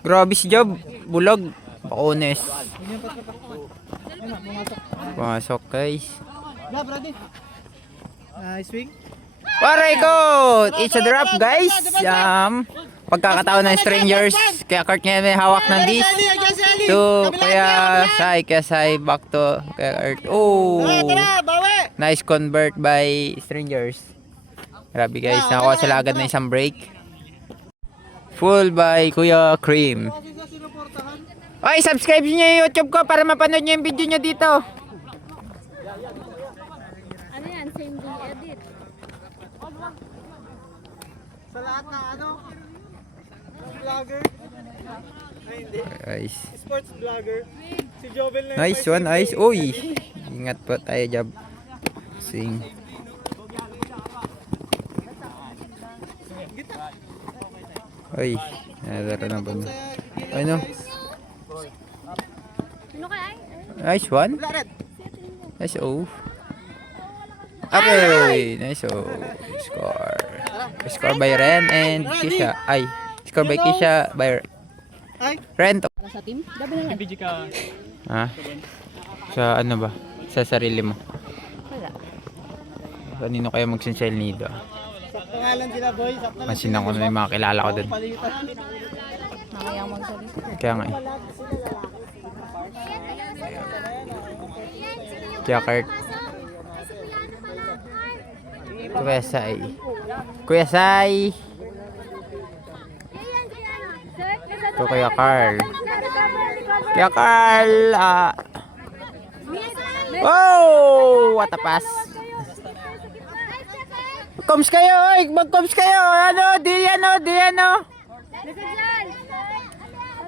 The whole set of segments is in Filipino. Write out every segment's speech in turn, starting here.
Grabe si Job. Bulag. Pakunes. Pumasok guys. Swing. Paray ko! It's a drop guys. Pagkakataon ng strangers. Kaya Kurt ngayon may hawak ng disc. So, kaya Sai back to kaya Kurt. Oh! Nice convert by strangers. Grabe guys. Nakakuha sila agad na isang break. Full by Kuya Cream. Oy, subscribe niyo yung YouTube ko para mapanood niyo yung video niyo dito. Ano yan? Same day edit. Sa lahat na vlogger. Guys. Sports vlogger. Si Jovel na Nice one, nice. Uy. Ingat po tayo, Job. Sing. Uy. Nadara na ba? Ano? Sino kaya? Nice one. Nice O. Okay. Nice O. Score. Score by Ren and Kisha. Ay. Score by Kisha by Ren. Para sa team? Dabi na lang. Ha? Sa ano ba? Sa sarili mo. Wala. Kanino kaya magsinsel nido? Sakto nga lang sila boy. Sakto lang. Masinan ko na yung mga kilala ko doon. Nakayang magsalita. Kaya nga eh. Kaya Kurt. Kuya Sai. Kuya Sai. Ito Kuya Carl. Kuya Carl. Oh! What a pass. Coms kayo, oy! Mag-coms kayo! Ano? Di ano?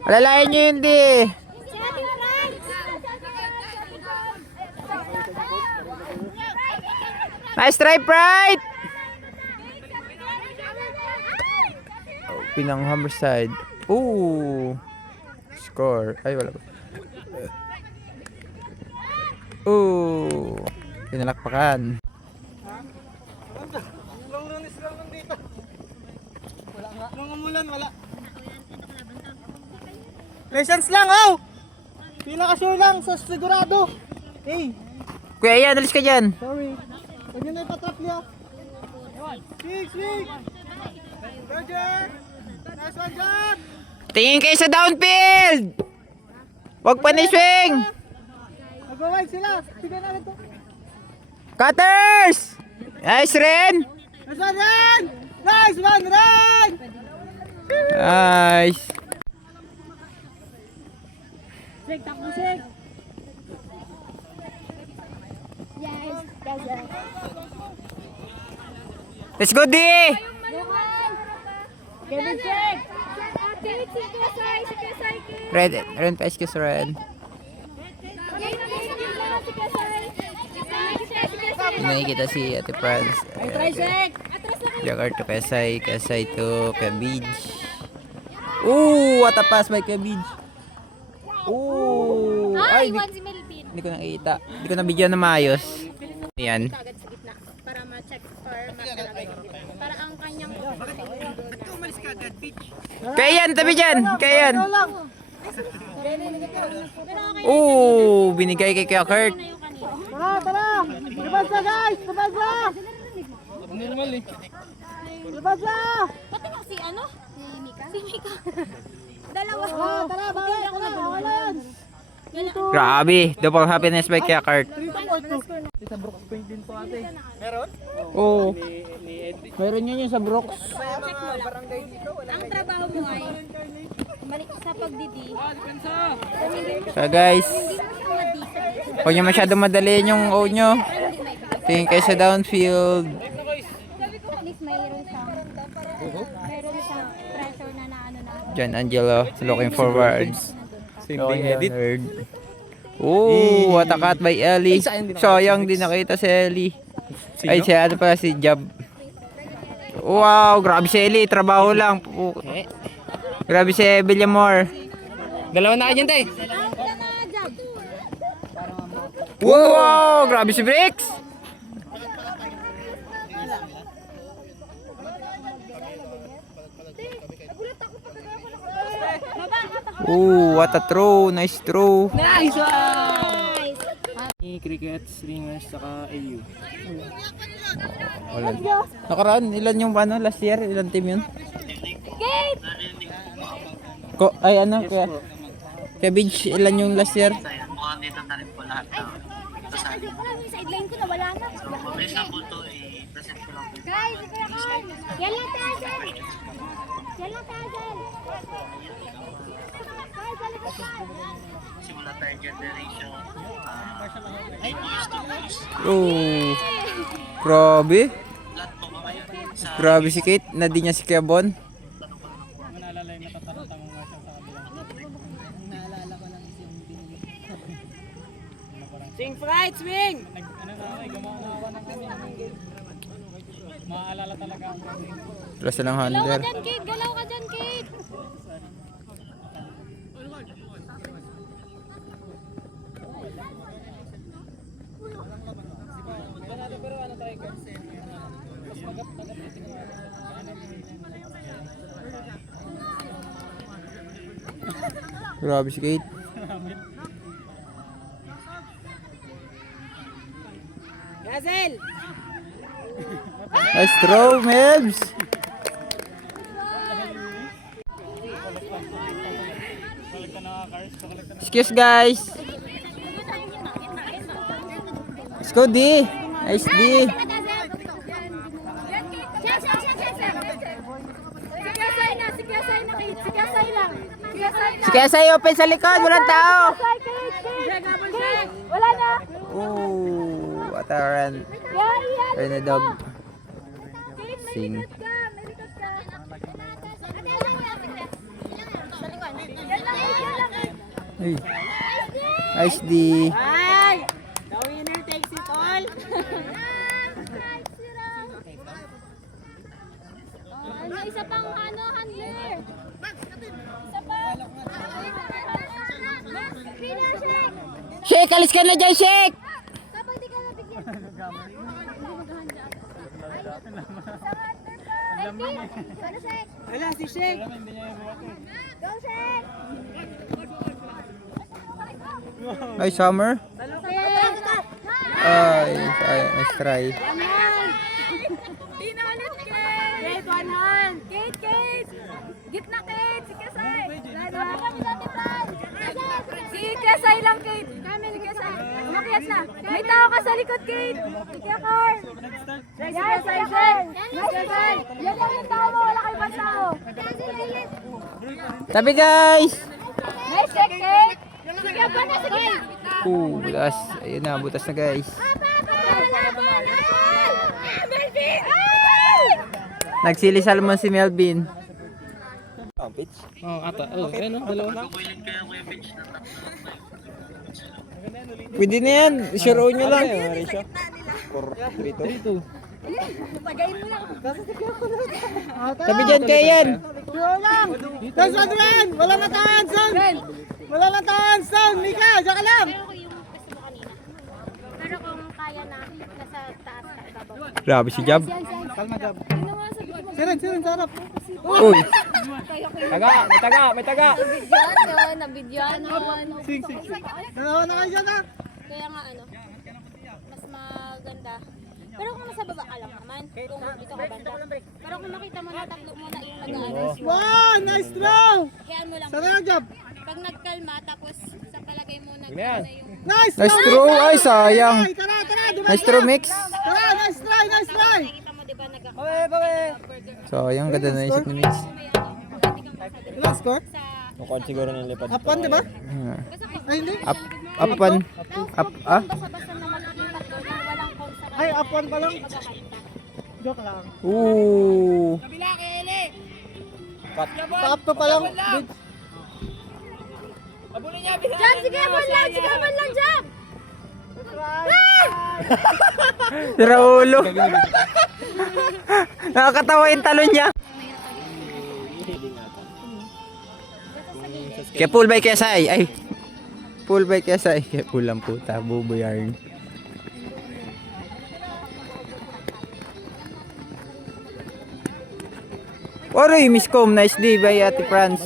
Alalayan nyo yun, di. Nice try, Pride! Oh, pinang Humberside. Ooh! Score. Ay, wala ba? Ooh! Pinalakpakan. Long dito. Wala nga. Nung umulan, wala. License lang, oh! Pinaka-sure lang, sa sigurado. Hey, Kuya Ian, alis ka dyan. sorry. Huwag nyo na ipatrap niya. Swing! Roger! Nice one, John! Tingin kayo sa downfield! Huwag pa ni swing! Mag-wide sila. Tignan natin to. Cutters! Nice, Ren! Nice one, Ren! Nice one, Ren! Nice! Sig, takbo sig! Yes. Let's go, D! Kevin check. Ren pa excuse Ren. Nakikita si Ate Franz. Jakarta Kasay to Cabbage. Ooh, what a pass by Cabbage. Ooh, ay, Iwan si Melvin. hindi ko nakita. Hindi ko na bigyan na maayos. Yan. Agad sa gitna para ma-check or ma-talagay. Para ang kanyang Kaya yan, tabi dyan. Kaya yan. Ooh, binigay kay Kuya Kurt. Tara! Labas na, guys! Labas na! Labas na! Pati nga si ano? Si Mika. Dalawa. Tara, bawal! Tara, bawalan! Grabe, double happiness by Kuya Kurt. 3 to 4 to. Sa Brooks Point din po ate. Meron? Oo. Meron yun yung sa Brooks. Ang trabaho mo ay balik sa pagdidi. So guys, huwag nyo masyado madaliin yung O nyo. Tingin kayo sa downfield. At least mayroon siyang pressure na ano na. John Angelo looking forward. Oh, what a cut by Ellie. Sayang din nakita si Ellie. Ay, si ano pala si Job. Wow, grabe si Ellie. Trabaho lang. Grabe si Villamor. Dalawa na kayo tay. Wow, grabe si Bricks. Baba! Oh, what a throw. Nice throw. Nice one! Nice. Cricket, Slingers, saka AU. Wala. Nakaraan, ilan yung ano, last year? Ilan team yun? Kate! Ay ano, kaya Beach, ilan yung last year? Mukhang dito na rin po lahat ng kasali. Wala yung sideline ko na wala na. Mabilis na po ito, i-present ko lang po. Guys, Kuya Carl! Yan lang tayo dyan! Yan lang tayo dyan! Guys, balik ka! Simula tayo generation, 8 boys, 2 boys. Oh, grabe. Lahat po ba kayo sa Grabe si Kate, na di niya si Kevon. Naalala yung natatarantang mga siya sa kabilang. Naalala ko lang yung binili. Swing right, swing! Ano na ako, gumawa ng kami. Maaalala talaga ako. Plus na lang Galaw ka handler. dyan, Kate! Galaw ka dyan, Kate! Pero ano try ko? Grabe si Kate. Gazel! Nice throw, Mebs. Excuse guys. Let's go D. Nice D. Sikasay na, sikasay na, Kate! Sikasay lang! Sikasay na! Sige, sa'yo open sa likod, walang tao. Sikasay, Kate! Kate! Wala na! Oh, what a run. Yan! Run a dog. Kate, may Sing. likod ka! May likod ka! Yan lang, Kate! Yan lang, Kate! Hey. Nice D. Ay! The winner takes it all! Ano, isa pang ano, handler. Isa pang. Finisher. Shake, alis ka na dyan, Shake. Kapag di ka nabigyan. Hindi maghahanda. Ano, Shek? Wala, si Shake! Go, Shek! Ay, Summer. Ay, nice try. Di na ulit, Kate! Kate, one hand! Kate, Kate! Gitna, Kate! Si Kesay! Sabi kami dati, Fran! Si Kesay lang, Kate! Kami ni Kesay! Umakyat na! May tao ka sa likod, Kate! Si Kekar! Yan, si Kekar! Nice, Kekar! Yan lang yung tao mo! Wala kayo ibang tao! Tabi guys. Nice, Kate! Sige, ba na? Sige na! Butas. Ayun na, butas na guys. Melvin! Nagsili salmon si Melvin. Oh, ata. Oh, ayun oh, dalawa. Willing kaya Kuya Mitch na Pwede na yan. Sure nyo lang. Tagayin mo lang. Tabi dyan kayo yan. Guys, ano yan? Wala na tahan, son! Wala na tahan, son! Mika, diyan ka lang! Pero ko yung gusto mo kanina. Pero kung kaya na, nasa taas ka, ibabaw. Grabe si Jab. Kalma, Gab. Ano nga sabi ko? Siren, sarap. Uy. May taga. Nabidyoan no. Sing. Dalawa na kayo dyan, ha? Kaya nga ano, mas maganda. Pero kung nasa baba ka lang naman, kung dito ka banda. Pero kung makita mo na tatlo muna yung nag-ano, Wow, nice throw! hayaan mo lang. Sana yan, Gab. Pag nagkalma, tapos sa palagay mo nag-ano yung... Nice Nice throw. Ay, sayang. Tara, Nice throw mix. Tara, nice try! Nakikita mo diba burger Sayang, ganda na isip ni Mix. Ilang score? sa... Upon, di ba? Ay, hindi. Upan. Up, ah? Basta-basta na makikita ko na walang konsara. Ay, upon pa lang. Joke lang. Ooh. Pa-up to pa lang. Big. Jab, sige, abon lang, Jab! Si Raulo. Nakakatawa yung talon niya. Kaya full by Kesay. Ay. Full by Kesay. Kaya full lang puta. Bubo yarn. Oroy, Miss Com. Nice day by Ate Franz.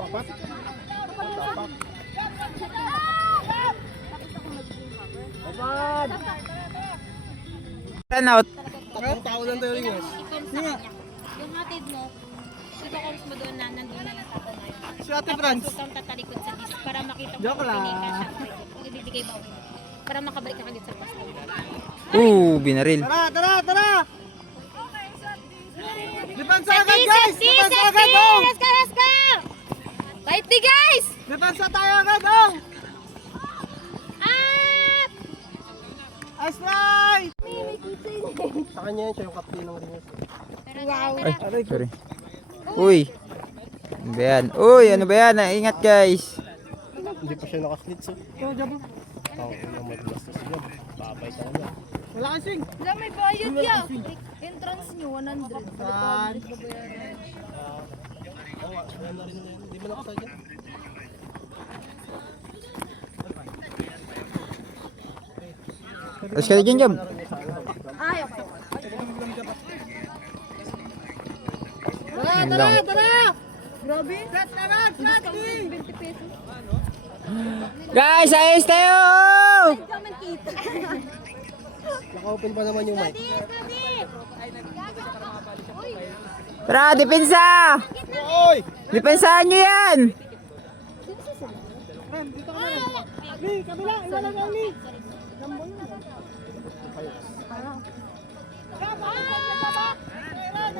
apat. Run out. Tao lang tayo rin guys. Yung hatid mo, iko-course mo doon na nandun na lang sa tayo. Si Ate Franz. Huwag kang tatalikod sa disc para makita mo Joke kung lang. pinay ka siya. Kung ibibigay ba para makabalik ka agad sa pasto. Binaril. Tara! Depansa agad guys! Depansa agad Safety! dong! Let's go! Safety guys! Depansa tayo agad dong! Up! Ice right! Sa kanya yun, siya yung kapatid ng ringas. Wow! Ay, sorry. Uy. Ano ba yan? Uy, ano ba yan? Ingat guys. Hindi pa siya nakaslits oh. Oo, jabo. Tao na maglastos siya. Babay ka na. Wala kasing! Wala, may bayad yan. Entrance nyo, 100. Saan? Babayaran. Oo, wala na rin na yun. Hindi mo nakasadya. Tapos ka dyan, Jam. Ay, okay. Yun lang. Grabe. Flat 20 pesos. Guys, ayos tayo! Comment kita. Naka-open pa naman yung mic. Tara, depensa! Oy! Depensahan nyo yan! Ram, dito ka na. Lee, kabila! Iwala ka, Lee!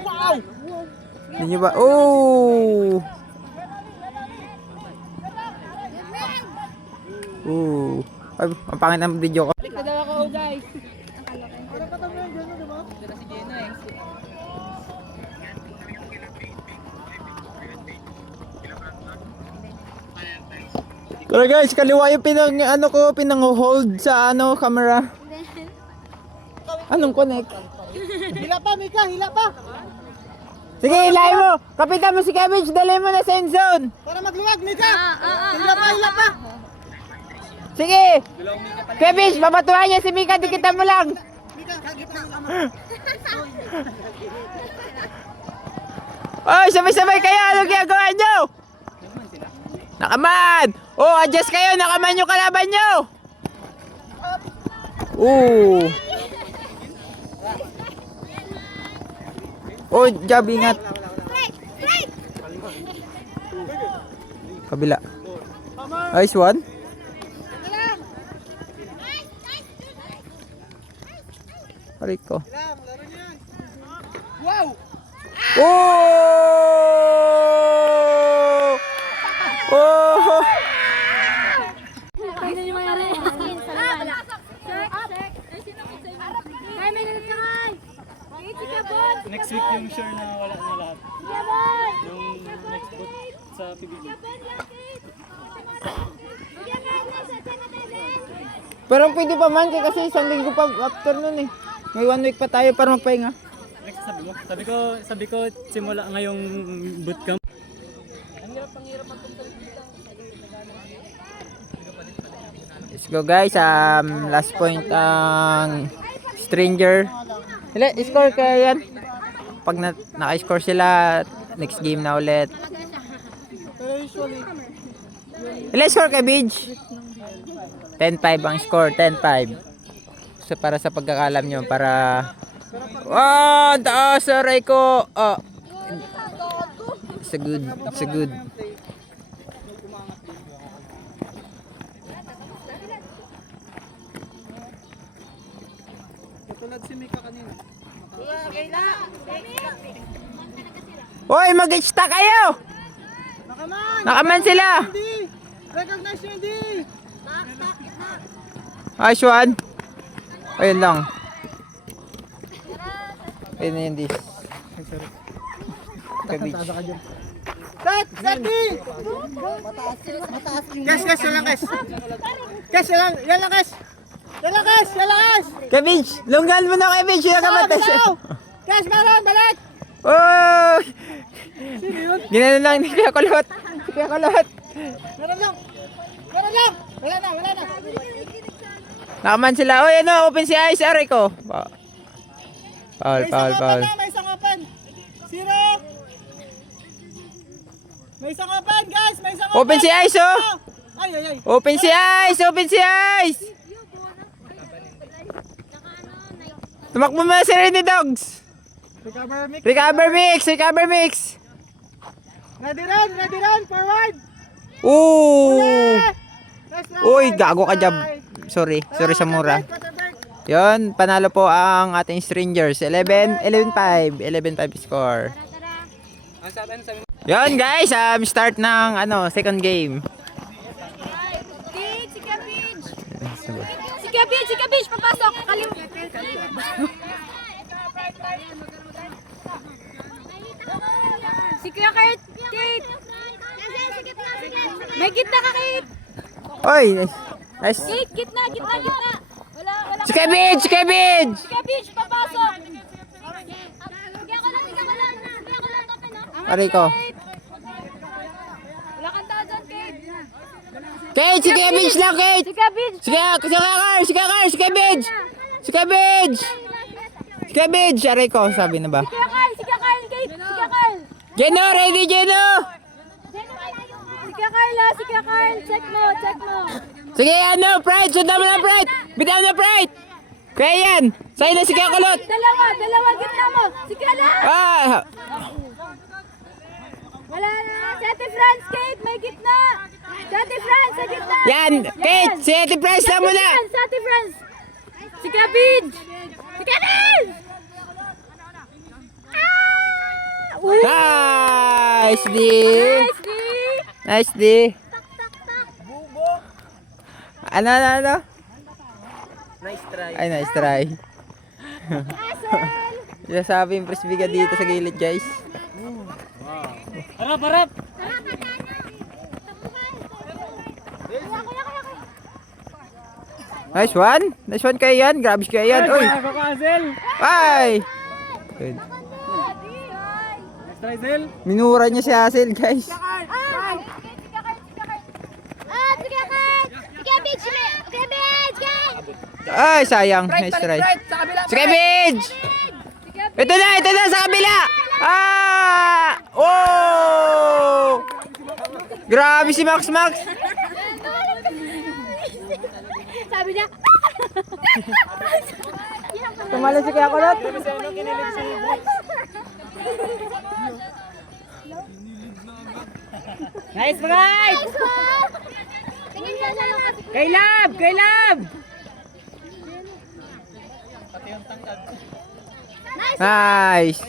Wow! Hindi nyo ba? Oh! Ay, ang pangit ng video ko. Tara guys, kaliwa yung pinang-hold sa camera. Anong connect? Hila pa, Mika! Hila pa! Sige, ilahin mo! Kapitan mo si Cabbage, dalhin mo na sa end zone! Para magluwag, Mika! Hila pa, hila pa! Sige! Cabbage, babatuhan niya si Mika, dikitan mo lang! Mika, kagit na yung ama. Oy, sabay-sabay kayo! Anong ginagawa nyo? Nakaman! Oh, adjust kayo! Nakaman yung kalaban nyo! Oh, Jab, ingat! Kabila. Nice one. Aray ko. Laro niyo yan! Wow! Oh! Oh! Tingnan niyo mayari. Next week yung sure na wala na lahat. Yung next boot sa PBB. Pero pwede pa man kasi isang linggo pa after nun eh. May 1 week pa tayo para magpahinga. Next sabi mo? Sabi ko simula ngayong bootcamp. Let's go guys. Last point ang stranger. Score kaya yan. Pag naka-score sila, next game na ulit. Pero usually, Score kay Beach. 10-5 ang score, 10-5. So para sa pagkakalam nyo, para... Wow! Taas! Aray ko! Oh. It's a good. katulad si Mika kanina. Hoy! Mag-stack kayo! Nakaman! Nakaman sila! Hindi! Recognize nyo, hindi! Nice one. Ayun lang. Ayun na yun, dis. Cabbage. Set! Seti! Guys, yan lang guys! Guys, yan lang! Yan lang guys! Cabbage! Lunggan mo na, Cabbage! Yung kamatas. Guys, meron! Balik! Oh! Sino yun? Ginano lang ni Kuya Kulot. Kuya Kulot. Meron lang! Wala na! Nakaman sila. Oy, ano? Open si Ice. Aray ko. Foul. May isang open! Zero! May isang open, guys! May isang Open si Ice, oh! Ay, ay, ay! Open si Ice! Open si Ice! Tumakbo mo na si Rene Dogs! Recover, Mick! Recover mix! Recover mix! Ready run! Forward! Ooh! Nice try! Uy, gago ka jab. Sorry sa mura. Yon, panalo po ang ating Strangers. 11-5 score. Yon guys, start ng second game. Kate, si Cabbage! Si Cabbage, papasok! Si Kuya Kurt, Kate! May gitna ka, Kate! Oy, nice. Kate, gitna! Wala. Si Cabbage! Si Cabbage, papasok! Aray ko. Wala kang tao dyan, Kate! Kate, si Cabbage lang, Kate! Si Cabbage! Si Cabbage! Aray ko, sabi na ba? Si Kuya Carl, Kate! Si Kuya Carl! Geno, ready, Geno! Si Kuya Carl, check mo! Sige, Pride! Sundan mo na, Pride! Bitaw na, Pride! Kaya yan! Sa'yo na si Kakulot! Dalawa, gitna mo! Si Kuya lang! Ah! Wala na! Si Ate Franz, Kate, may gitna! Si Ate Franz, sa gitna! Yan! Kate! Si Ate Price na muna! Si Ate Franz! Si Cabbage! Si Cabbage! Uy! Nice, D! Nice, D! Nice, D! Ano? Nice try. Ay, nice try. Asel! Sabi yung frisbee ka dito sa gilid, guys. Harap! Nice one! Nice one kayo yan! Grabe kayo yan! Uy! Gago ka, Zel! Ay! Good. Nice try, Zel! Minura niya si Hazel, guys. Si Cabbage! Ay, sayang. Nice try. Si Cabbage! Ito na! Sa kabila! Ah! Oh! Grabe si Max! Sabi niya, Tumalo si Kakulot. Nice, right! tingin ka na lang kasi. Kay Lab! Nice!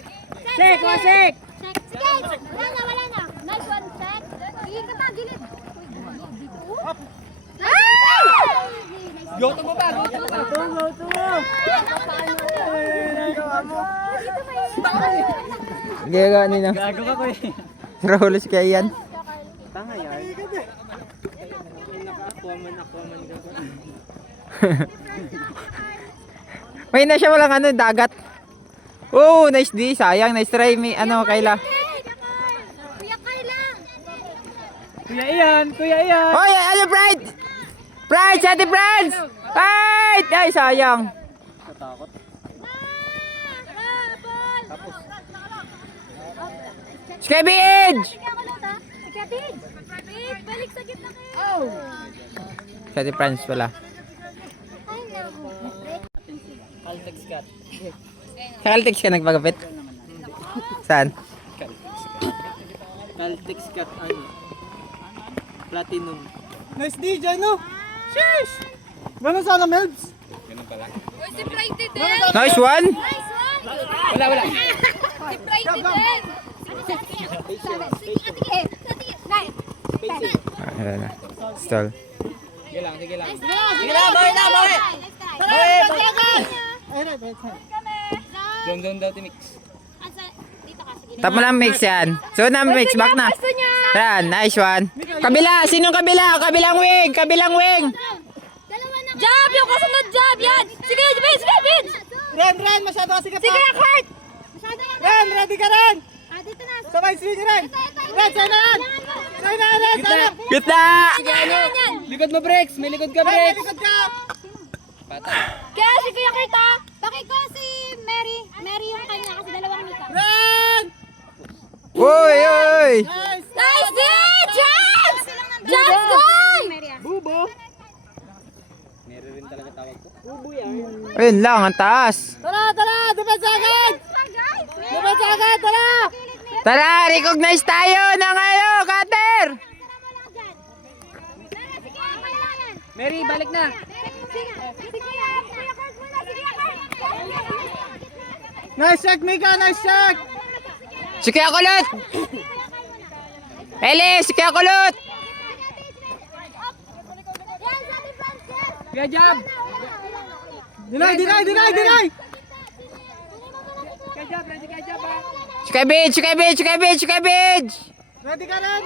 Check! Check! Wala na. Nice one, check. Sige ka pa, gilid. Go to mo ba? Gaya nila. Gago ka ko eh. Rahulo si Kayan. Tanga yan. Aquaman ka ba? May na siya walang dagat. Oh, nice D. Sayang, nice try. May Kayla. Kuya Carl lang. Kuya Ian! Oy, Pride! Pride, sa Ate Franz! Ay, sayang. Natakot. Si Cabbage! Si Cabbage. Balik sa gitna kayo. Si Ate Franz wala. Caltex cut. Sa Caltex ka nagpagapit? Saan? Caltex cut Platinum. Nice DJ, no? Sheesh! Ganun sana, Melbs? Uy, si Friday din. Nice one! Nice one. Wala. Si Friday din. Wala na. Stall. Sige lang. Sige lang, bawi! Doon daw timix. Tap mo lang mix yan. So na mix, back na. Gusto niya. Yan, nice one. Kabila! Sinong kabila? Kabilang wing! Jab! Yung kasunod jab! Yan! Sige, Vince! Ren, masyado kasi ka Sige, pa. Kurt! Ren, ready ka rin! Dito na. Sabay, sige Ren! Ren, sa'yo na yan! Sa'yo na, Ren! Sa'yo na! Gitna! Yan. Likod mo, Brex! May likod ka, Brex! May likod ka! Kaya si Kuya Kurt ha? Bakit ko si Mary? Mary yung kanya kasi dalawang mika. Ren! Uy! Nice! Nice D! Chance! Chance, goal! Bubo! Meron rin talaga tawag ko. Bubo yan. Ayun lang, ang taas. Tara! Depensa agad! Depensa agad! Tara! Tara, recognize tayo ng ano, cutter! Mary, balik na! Nice check, Mika! Nice check! Si Kuya Kulot! Eli, si Kuya Kulot! Good job! Deny! Good job, ready ka job ha! Si Cabbage! Ready ka rin!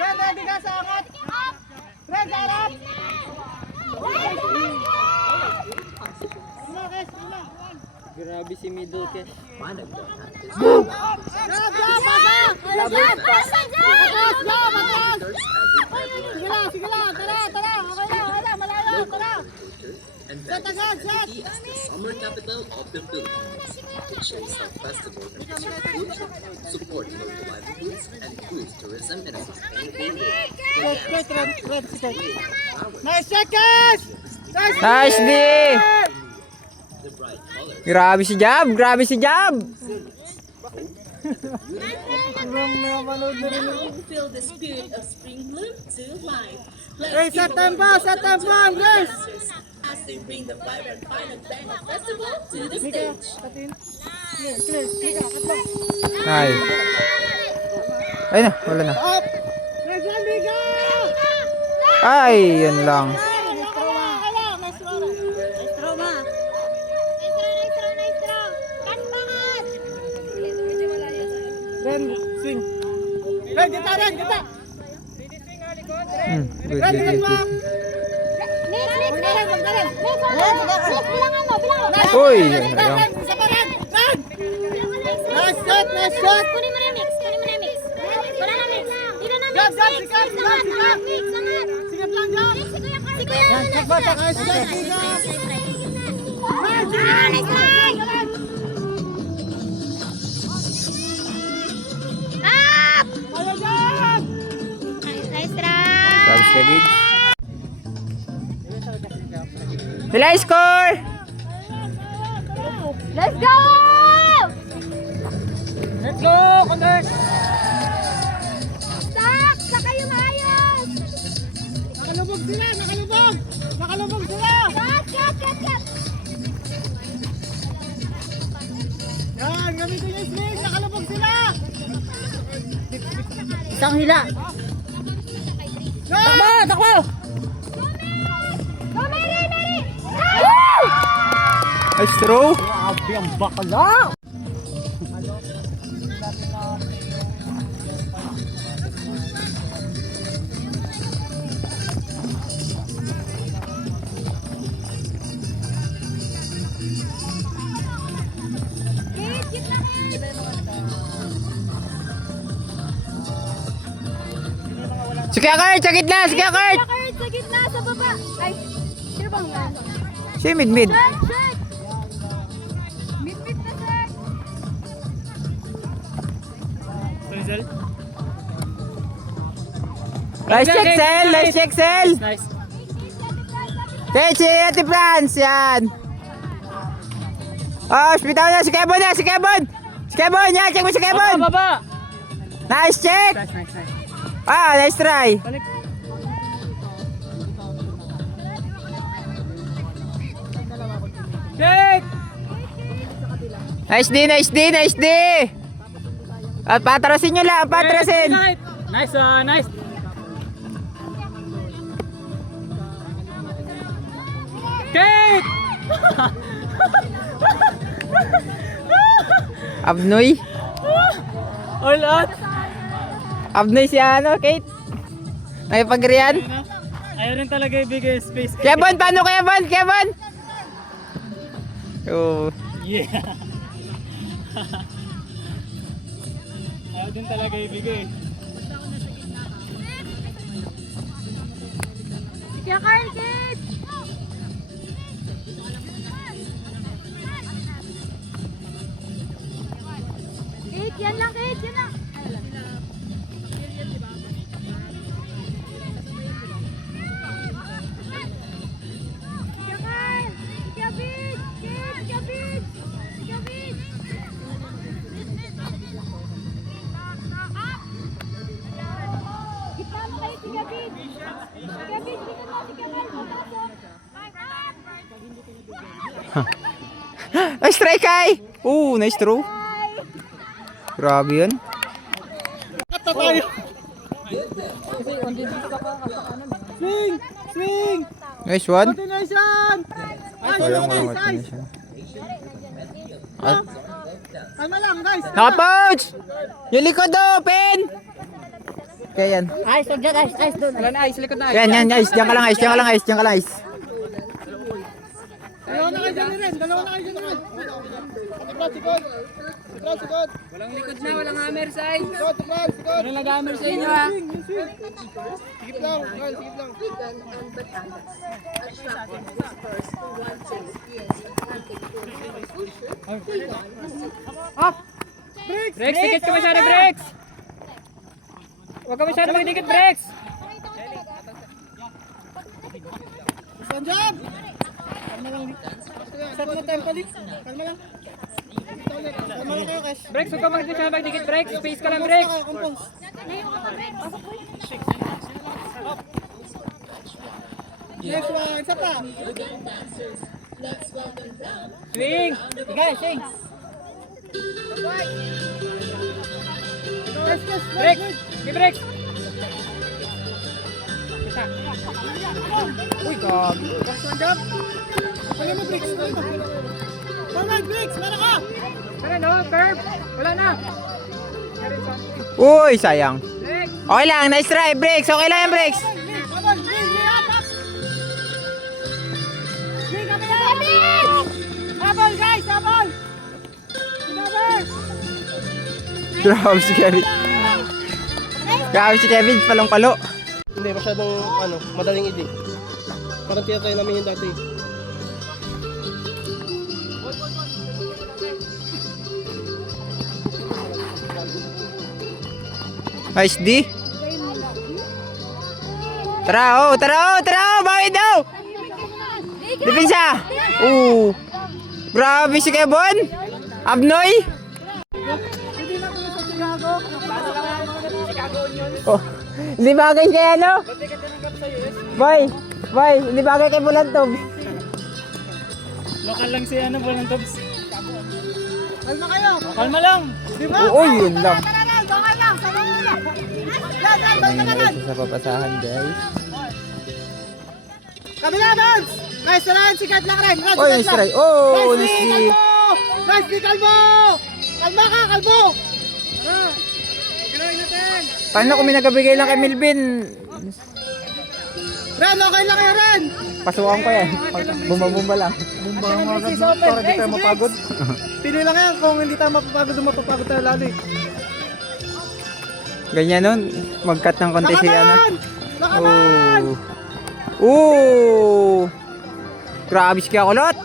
Ready ka sa angat! Red, sa harap! Grabe si Middle Cash. Sige lang, tara, okay na, malayo, tara. Set agad, set! Summer capital of the Philippines. It shares our festival and food, support local livelihoods, and boost tourism in a sustainable way. Nice check, guys! Nice D! The bright colors Grabe si Jab! Feel the spirit of spring bloom to life. Hey, set tempo, guys! As they bring the vibrant final Bengal Festival to the stage. Ay. Ay na, wala na. Up! Nice one, Mika! Ay, yun lang. Then, swing. Ren, kita! Good. Uy, Isa pa rin! Ren! Nice shot! Kunin mo na yung mix. Wala na mix. Dito na mix. Jab, sikat! Sikat lang, Jab! Si Kuya. Check ba? Nice shot, Mika! Nice try! Up! Kaya dyan! Nice try! Grabe si Cabbage. Sila score! Let's go! Let's go! Connect! Stop! Saka yung ayos! Nakalubog sila! Cut! Yan, gamitin yung swing! Nakalubog sila! Isang hila. Takbo! Go, Mary! Nice throw. Grabe ang bakla! Si Kuya Kurt, sa gitna! Sa gitna, sa baba. Ay, sino bang yan? Si mid. Check! Mid na, check! Rizal? Nice check, Sel! Nice. Okay, si Ate France, yan. Oh, bitaw na, si Kevon! Yan, check mo si Kevon! Baba! Nice check! Nice. Ah, nice try! Balik. Check! Nice D! At patrasin nyo lang, patrasin! Nice, nice. Kate! Abnoy? All out! Abnoy si Kate? May pagriyan? Ayaw rin talaga ibigay space. Kevon, paano Kevon? Oh. Yeah! Ayaw din talaga ibigay. Kaya Carl, Kate! Kate, yan lang, Kate, yan lang. Ay, strike Kai! Nice throw. Grabe yun. Swing! Swing! Nice one. Continuation! Walang motivation. Kalma lang, guys. Naka-pouch! Yung likod open! Kaya yan. Ice, huwag dyan, ice doon. Wala na, ice likod na. Yan, ice. Diyan ka lang, ice. Diyan ka lang, ice. Diyan ka lang, ice. Dalawa na kayo dyan rin. Dalawa na kayo dyan rin. Sikod. Sikod. Walang likod na, walang hammer side. Sikod. Walang nag-hammer sa inyo ha. Sigip lang. Sigip lang. Breaks, dikit ka masyado, breaks. Huwag ka masyado magdikit, breaks. Isang jab. Kalma lang. Set na tempo ulit. Kalma lang. Kalma lang kayo, Cash. Breaks, huwag ka masyado magdikit, breaks. Space ka lang, breaks. Compose. Next one. Isa pa. Swing. Sige, swing. Break. Okay, breaks. Uy, gag. Next one jab. Wala mo breaks. Forward breaks. Meron ka. Tara, no, curve. Wala na. Uy, sayang. Breaks. Okay lang, nice try. Breaks. Okay lang yung breaks. Abol, swing, up. Swing, kami yan. Abol, guys, abol. Abol. Grabe si Kevin. Grabe si Kevin, palong-palo. Hindi, masyadong madaling idi. Parang tinatry namin yung dati. Nice D. Tara, bawi daw. Depensa. Grabe si Kevin. Abnoy. Oh, hindi bagay kaya no? Boy, hindi bagay kay Bulantob. Lokal lang si Bulang Tobs. Kalma kayo. Kalma lang. Di ba? Yun lang. Tara lang, doon lang. Sama mo lang. Yan, Sa papasahan guys. Kabila, Bounce! Nice run, sikat lang rin. Run, Oy, sikat nice lang. try. Nice D. Nice D, Kalbo! Kalma ka, Kalbo! Gano'y natin! Paano kung may nagabigay lang kay Milvin? Ren, okay lang kayo, Ren! Pasukan ko yan. Bumba lang. Para di tayo mapagod. Pili lang yan, kung hindi tayo mapapagod tayo lalo eh. Ganyan nun. Mag-cut ng konti si Ana. Nakaman! Grabe si Kakulot.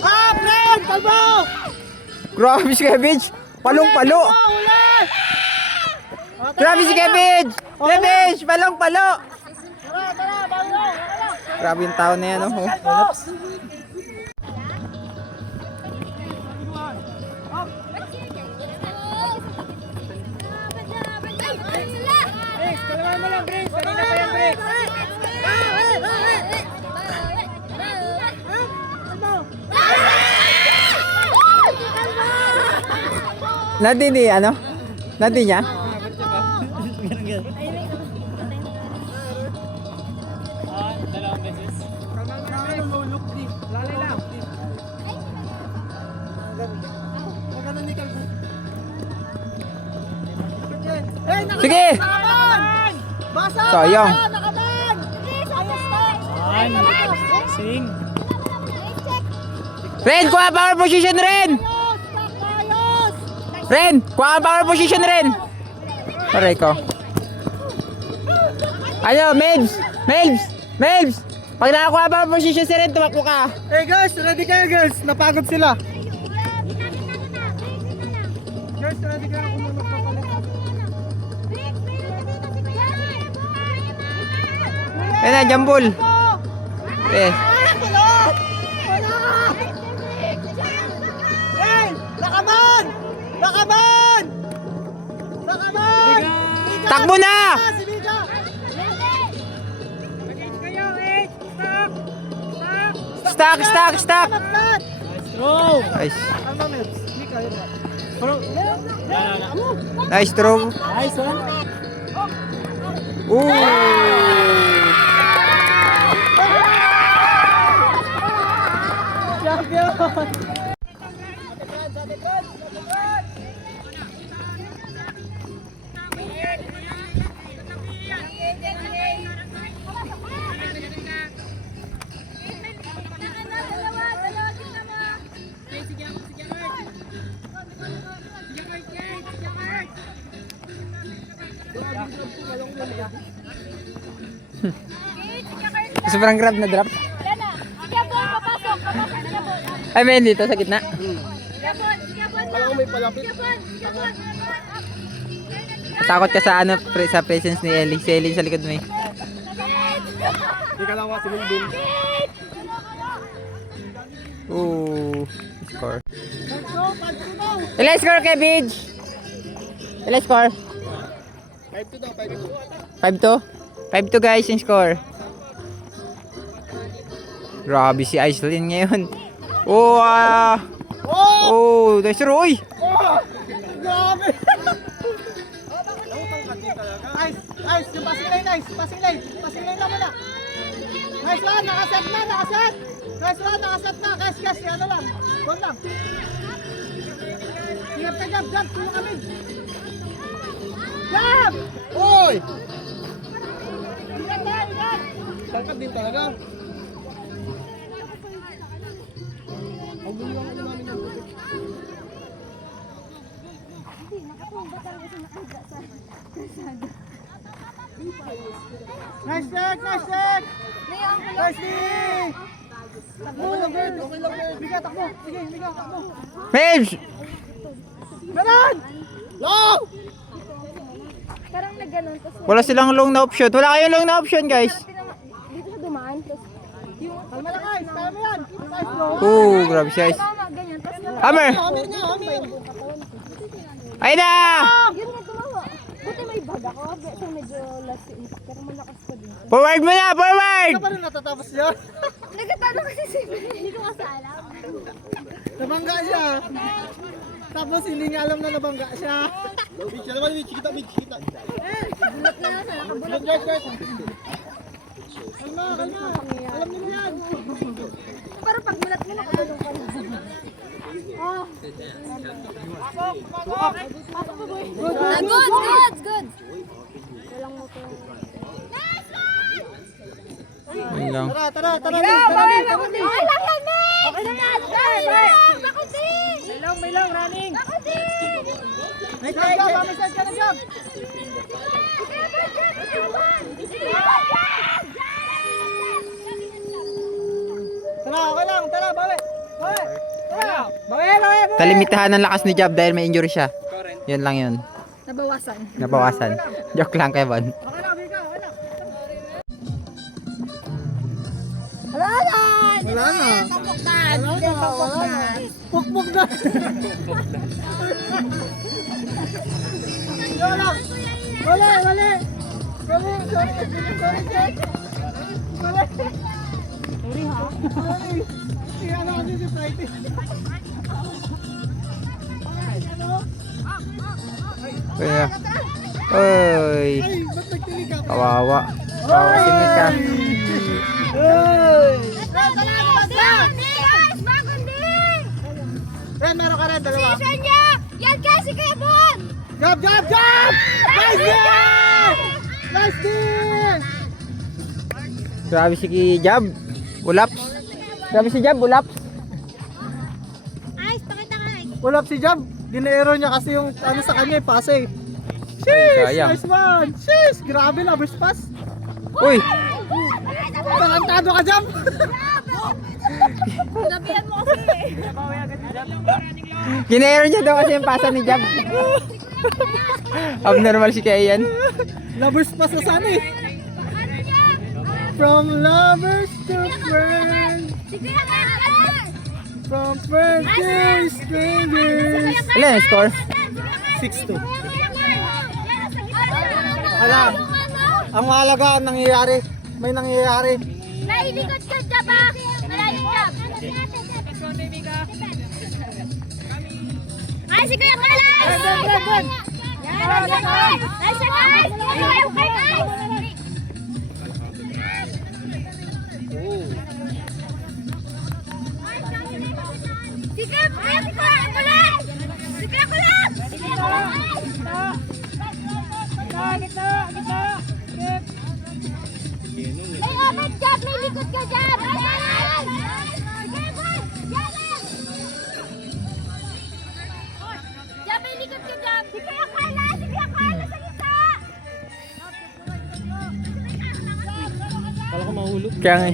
Up, Ren! Kalbo! Grabe si Kevin. Palong-palo. Ulit! Grabe si Kevin. Kevin, palong-palo. Tara, bago! Grabe yung tao na yan. Oh. Breaks, kalma mo lang, breaks. Kanina pa yan, breaks. Nadi ni ano? Nadi niya? Dalawang beses. Lalay lang. Huwag ka na ni Kalbo. Sige! Nakaman! Basa! Sayang. Nakaman! Sing. Ren, kuha power position Ren! Ayos! Ren, kuha power position Ren! Aray ko. Ano, Melbs! Pag nakakuha power position si Ren, tumakbo ka. Hey guys, ready kayo guys? Napagod sila. Guys, ready kayo kung magpapalit. Ayan na, jambul. Yes. Hey! Nakaman! Nakaman! Nakaman! Takbo na! Si Liga! Kayo, Stop. Stuck! Throw! Nice. Wala. Nice throw. Nice one. Ooh! Champion! Sobrang grab na drop. Yan na. Sige po, papasok. Sige po. Ay, may dito sa gitna. Sige po. Takot ka sa ano, sa presence ni Ellie. Si Ellie sa likod mo eh. Hindi ka lang si Wilbin. Ooh, score. Ilan score kay Bidge? Ilan score? 5-2 daw, 5-2? 5-2. 5-2 guys yung score. Grabe si Aislinn ngayon. Oh, oh, nice throw, oy. Grabe! Nice! Yung passing lane, nice! Passing lane lang muna! Nice one! Nakaset na! Nice one! Nakaset na! Kes! Ano lang? Gol lang! Sige, jump! Tulong kami! Jump! Uy! Ingat! Salkat din talaga! Ang gulo lang ano namin yung butik. Nice check! Nice D! Takbo lang, girl! Okay lang, girl! Biga, takbo! Sige, takbo! Babes! Ganon! Long! Parang nagganon. Tapos Wala silang long na option. Wala kayong long na option guys. dito sa dumaan. Tapos yung... Kalma lang, guys! Kaya mo yan! Nice, bro! Oh, grabe si Ice. Tama, ganyan. Tapos yung... Hammer! Hammer! Ay na! Yun nga tumawa. Buti may bag ako. So medyo last in. Pero malakas ko din. Forward mo na! Forward! Ano pa rin natatapos siya? Nagkatalo kasi si hindi ko kasi alam. Nabangga siya! Tapos hindi niya alam na nabangga siya. Big siya naman, kita. Bulat na lang sa nakabulat. George. Kalma. Alam niyo yan. Pero pag bulat mo nakatulong ka na. Oh. Good. Walang motor. Yun lang. Tara. Okay lang yan, Nick! Okay lang yan! Bakuti! May long, running. Bakuti! May side ka na jump. Tara, okay lang. Tara, bawi. Bawi. Talimitahan ng lakas ni Jab dahil may injury siya. Yun lang yun. Nabawasan. Nabawasan. Joke lang, Kevin. Okay lang, Vika. Wala na. Pukpuk na. Mali. Sorry, Jack. Mali. Sorry ha. Ano kasi si Friday? Kaya. Oy. Ay, ba't nagtinig ka? Kawawa. Kawawa si Mika. Ren, meron ka rin, dalawa. Yan kasi kaya Bon! Jump! Nice game! Nice game! Grabe si Jab. Ulaps. Grabe si Jab, ulaps. Ice, pakita ka Ice. Wala si Jab. Ginaero niya kasi yung ano sa kanya, pase. Ay, Sheesh! sayang. Nice one! Sheesh! Grabe na, first pass. Uy! Tarantado ka, Jab! Nabihan mo kasi eh. Ginero niya daw kasi yung pasa ni Jab. Abnormal si Kayan. Lovers pass na sana eh. From lovers to friends. Sige na kaya. From friends to strangers. Ilan yung score? 6-2. Alam. Ang mahalaga ang nangyayari. May nangyayari. Nailikot ka jab ah! Malalim jab! Ay, si Kuya Kalas! Yan! Nice guys! Ayaw kay guys! Sikap! Ayaw si Kuya Kalas! Si Kuya Kalas! May open jab! May likod ka jab! Ayan! Jab, may likod ka jab! Si Kuya Kalas! Si Kuya Kalas sa gitna! Kala ko mahulog. Kaya nga.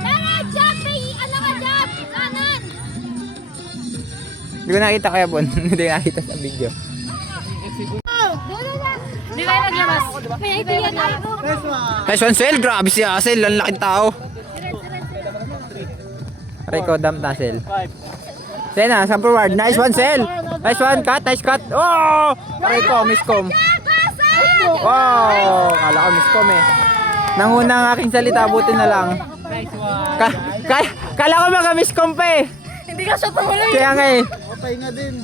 Tara, jab! May ano ka jab! Kanan! Hindi ko nakita kaya Bon. Hindi ko nakita sa video. Dulo na! Di kayo naglabas? May idea na ako. Nice one, Sel. Grabe si Asel. Ang laking tao. Rico, dump na, Sel. Sena, sa forward. Nice one, Sel. Nice one, cut. Nice cut. Oh! Rico, miscom. Wow! Kala ko miscom eh. Nanguna ang aking salita. Buti na lang. Kala ko mag-miscom pa eh. Hindi ka siya tumuloy. Kaya nga eh. Patay nga din.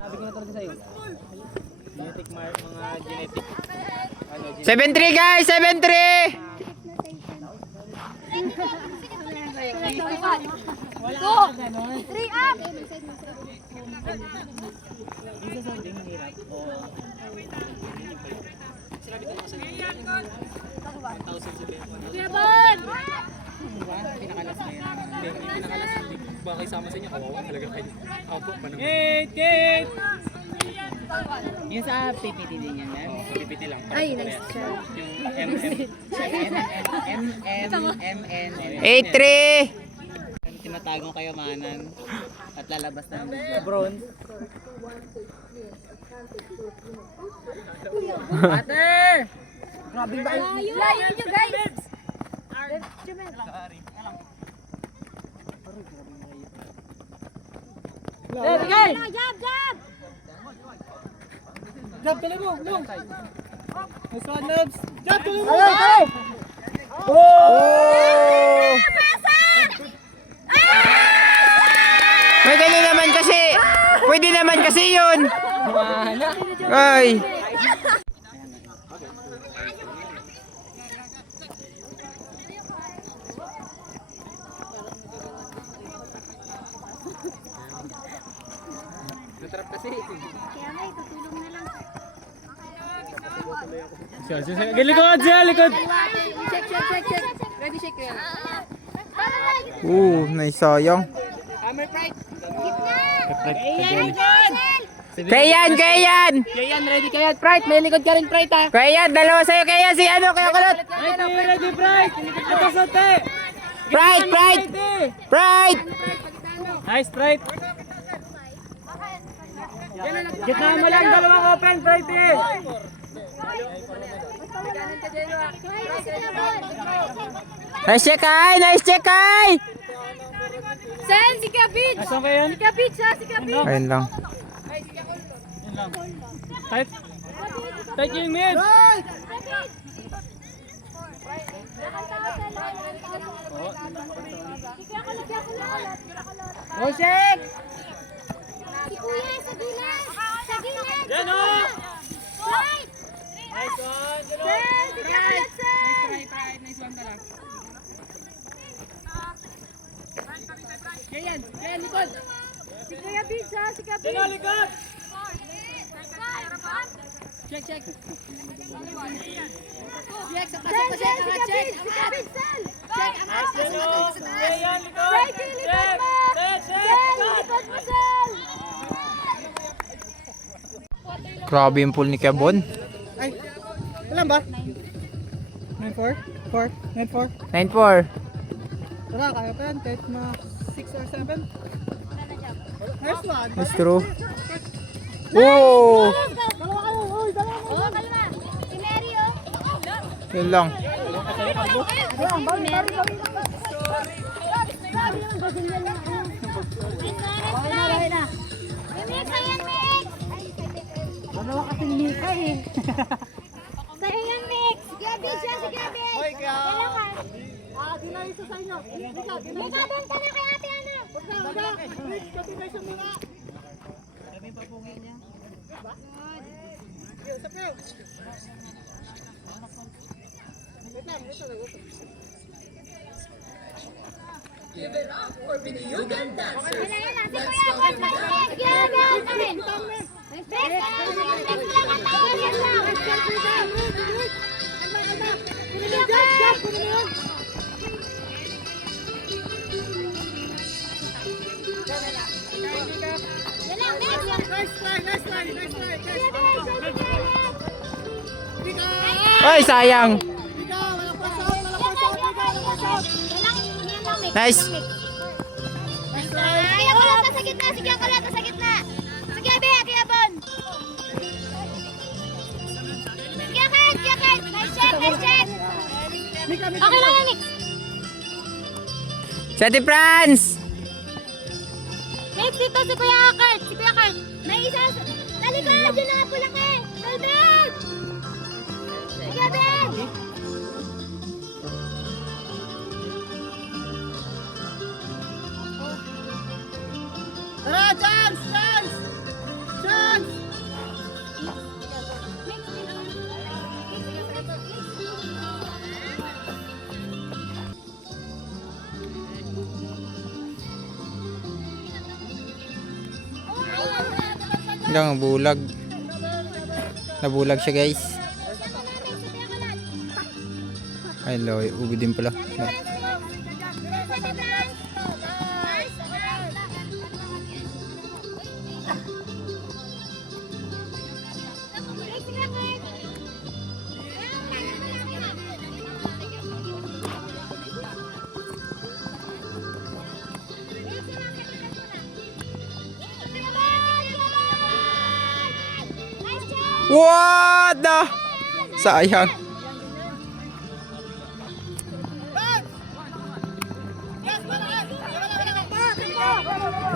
Sabi ko na talaga sa'yo. Genetic mark, mga genetic. 7-3 guys! 7-3! Go! 3 up! Kuya Bon! Pinakalas na yun. Hindi, pinakalas hindi. Baka isama sa inyo, kawawa talaga kayo. Ako po, manang. Gate! Yung sa PPT din yan. PPT lang. Ay, nice. Yung MN. 8-3! Tinatago kayo manan at lalabas ng bronze. Water! Grabe ba? Layo nyo guys! Hey! Jab! Jab! Jab, tuloy mo! Nice one, Nubs! Jab, tuloy mo! Oh! May ganun naman kasi. Pwede naman kasi yun. Ay. Natrap kasi. Kaya may tutulong na lang. Likod siya, likod! Check. Ready, shake yan. Naisayang. Hammer pride! Kaya yan! Kayan, ready kayan! Pride! May likod ka rin, Pride ha! Kaya yan, dalawa sa'yo. Kaya yan, si ano, kaya kulot. Ready, Pride! Ito sote! Pride! Nice, Pride! Gitna mo lang, dalawang open, Pride eh! Nice check, ay! Sen, si Kapit! Asan kayo yun? Si Kapit siya, si Kapit! Ayun lang. Yun lang. Tight! Tight yung mid! Oh, shake! Si Kuya, sa gilid! Sa gilid! Yan o! Right! Nice one! Sen, si Kapit, Sen! Nice one talaga. Kayan, likod! Si Kuya Pit siya, si Kapit! Yan o, likod! Check! Sen, si Kapit! Si Kapit, Sen! Yan o! Kayan, likod! Right, likod mo! Sen, likod mo, Sen! Grabe yung pool ni Kebon. Ay, ilan ba? 9-4? 9-4? 9-4. Tara, kaya pa yan. Kahit mga 6 or 7. Nice one. That's true. Oh! Oo, kalma! Si Mary, oh! Yun lang. Mix, ayan, Mix! Dalawa kasing Mika eh. kaya... di na isa sa inyo. Mika, doon ka na kay ate Ana. Mika, continuation muna. Kami papugin niya. Usap kayo. Wait lang. Give it up for Biniyugan dancers. Si Kuya, coach, kami. Ay, sayang. Nice. Ay, ako lang sa gitna. Sige, ako lang sa gitna. Sige, Be, Kuya Bon. Sige, Kurt. Nice check. Okay lang yan, Nick. Si Ate Franz. Next dito si Kuya Kurt. May isa sa... Talikod! Yun na po lang eh! Golden! Sige, Ben! Tara, chance! Hanggang bulag. Nabulag siya guys. Ay, loy. Ubi din pala. What the? Sayang.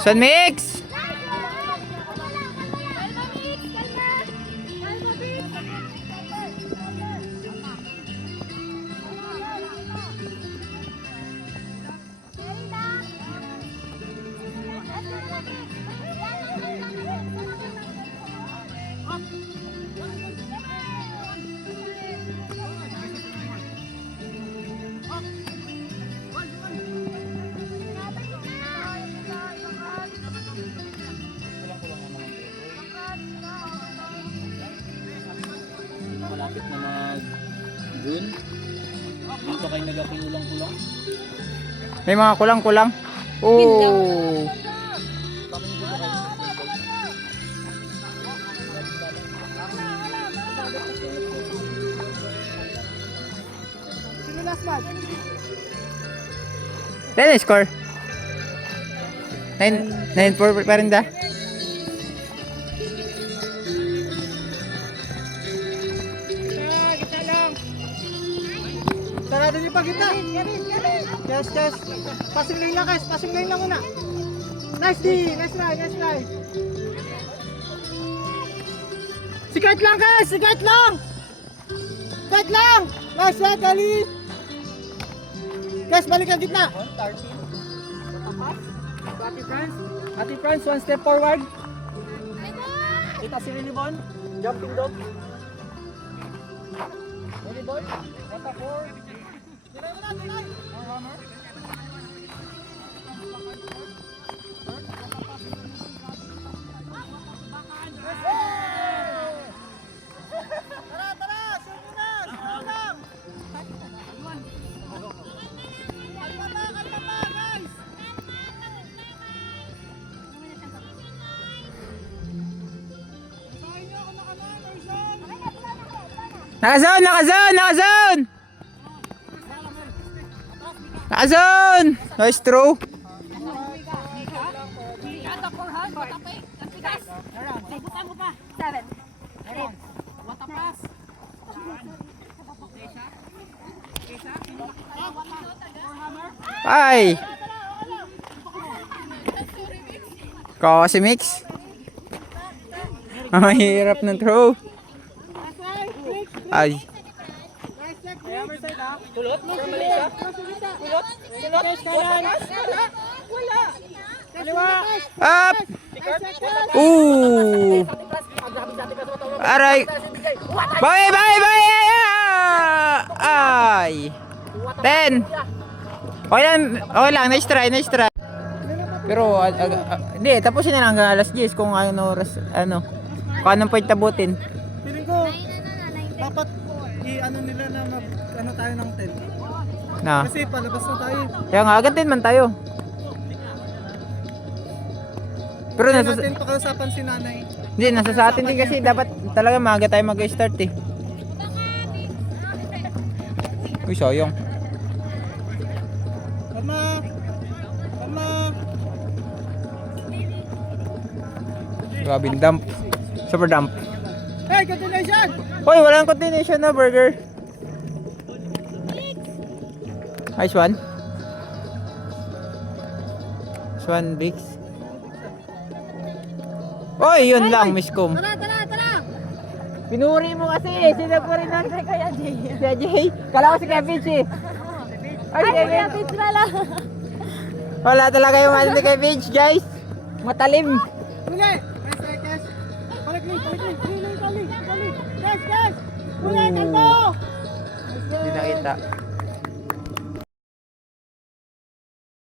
Sun Mix. Malapit na mag-dun. Dito kayo nagkakinulang-kulang. May mga kulang-kulang. Oh. Sino last man? Then score. 9-4 pa rin da. Tara, dito pa kita. Yes. Passing lane lang guys. Passing lane lang muna. Nice D. Nice try. Sikat lang guys. Sikat lang. Nice shot, Ali. Guys, balik ang gitna. Ate Franz, one step forward. Kita si Lilibon. Jumping dog. Lilibon. Bata 4. Nakazone! Nice throw. Ay! Kasi mix. Ang hirap ng throw. Ay. Kulot mo, from Malaysia. Kulot. Wala. Kaliwa. Up! Ooh! Aray! Bye! Ay! 10! Okay lang, nice try. Pero, hindi, tapusin na lang hanggang alas 10 kung ano oras, kung anong point tabutin. Feeling ko, dapat i-ano nila na ano tayo ng 10. Na. Kasi palabas na tayo. Kaya nga, agad din man tayo. Pero Hindi nasa, natin pakiusapan si nanay. hindi, nasa sa atin din kasi dapat talaga maaga tayo mag-start eh. Uy, sayang. Tama. Grabing dump. Super dump. Hey, continuation! Hoy, walang continuation na burger. Nice one. Swan Bricks. Oy, yun lang, Miss Kum. Tara! Pinuri mo kasi eh. Sinapuri na si Kaya Jay. Si Jay. Kala ko si Kevin eh. Ay, Kevin. Pizza lang. Wala talaga yung ano ni Kevin, guys. Matalim. Huli! Nice try, Cash. Balik. Kali. Cash! Huli, kalbo! Hindi nakita.